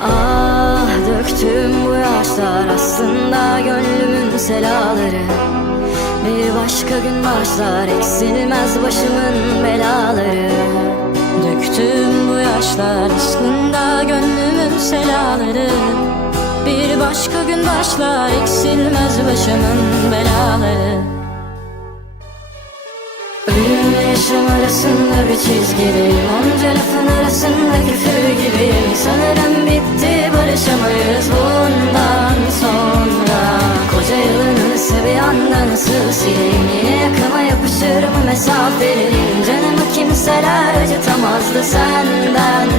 Ah döktüm bu yaşlar aslında gönlümün selaları. Bir başka gün başlar eksilmez başımın belaları. Döktüm bu yaşlar aslında gönlümün selaları. Bir başka gün başlar eksilmez başımın belaları. Ölümle yaşam arasında bir çizgideyim Onca lafın arasında barışamayız bundan sonra. Koca yılını bir anda nasıl sileyim Yine yakama yapışır mı mesafeliyim Canımı kimseler acıtamazdı senden